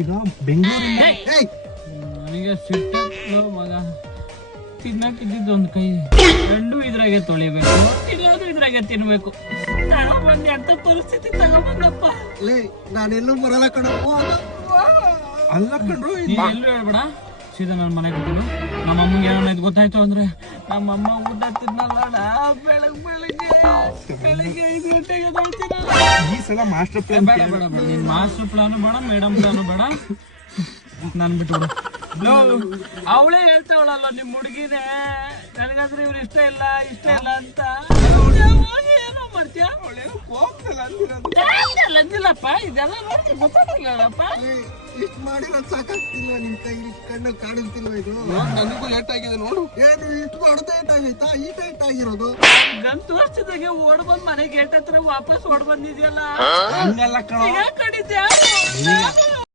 ಈಗ ಬೆಂಗಳೂರಿಂದ ನನಗೆ ಸಿಟ್ಟು ಮಗ ತಿನ್ನಕ್ಕಿದ್ದು ಒಂದು ಕೈ ಗಂಡು ಇದ್ರಾಗೆ ತೊಳಿಬೇಕು ಇಲ್ಲಾದ್ರೂ ಇದ್ರಾಗೆ ತಿನ್ಬೇಕು ತಗೊಂಬಂದು ಅಂತ ಪರಿಸ್ಥಿತಿ ತಗೊಂಬಂದಪ್ಪ ನಾನೆಲ್ಲೂ ಬರಲ್ಲ ಕಣಪ್ಪ ಅಲ್ಲ ಕಣ್ರು ಎಲ್ಲೂ ಹೇಳ್ಬೇಡ ಸೀದಾ ನನ್ನ ಮನೆಗೆ ಹೋಗೋದು ನಮ್ಮ ಅಮ್ಮಂಗೆ ಏನೋ ಇದು ಗೊತ್ತಾಯ್ತು ಅಂದ್ರೆ ನಮ್ಮಮ್ಮ ಊಟ ತಿನ್ನಲ್ಲ ಬೆಳಗ್ಗೆ 5 ಗಂಟೆಗೆ ಈ ಸಲ ಮಾಸ್ಟರ್ ಪ್ಲಾನ್ ಬೇಡ ಬೇಡ ಬೇಡ ನೀನ್ ಮಾಸ್ಟರ್ ಪ್ಲಾನು ಬೇಡ ಮೇಡಮ್ ಪ್ಲಾನು ಬೇಡ ನಾನು ಬಿಟ್ಟು ಅವಳೇ ಹೇಳ್ತಾವಳಲ್ಲ ನಿಮ್ಮ ಹುಡುಗಿನೇ ನನಗಂದ್ರೆ ಇವ್ರು ಇಷ್ಟ ಇಲ್ಲ ಅಂತ ಏನೋ ಮಾಡ್ತೀಯ ಅಂದಿಲ್ಲಪ್ಪ ಇದೆಲ್ಲ ನೋಡಿದ್ರೆ ಗೊತ್ತಾಗಲ್ಲಪ್ಪ ಇಷ್ಟು ಮಾಡಿರೋದು ಸಾಕಾಗ್ತಿಲ್ಲ ನಿನ್ ಕೈ ಕಣ್ಣಲ್ಲಿ ಕಾಣಿಸ್ತಿಲ್ವ ಇದು ನನಗೂ ಲೇಟ್ ಆಗಿದೆ ನೋಡು ಏನು ಇಷ್ಟು ದೊಡ್ಡ ಟೈಟ್ ಆಗೈತಾ ಈ ಟೈಟ್ ಆಗಿರೋದು ಗಂತು ವರ್ಷದಾಗೆ ಓಡ್ ಬಂದ್ ಮನೆ ಗೇಟ್ ಹತ್ರ ವಾಪಸ್ ಓಡ್ ಬಂದಿದ್ಯಲ್ಲ ಹಂಗಲ್ಲ ಕಣ ಕಡಿದ್ಯಾ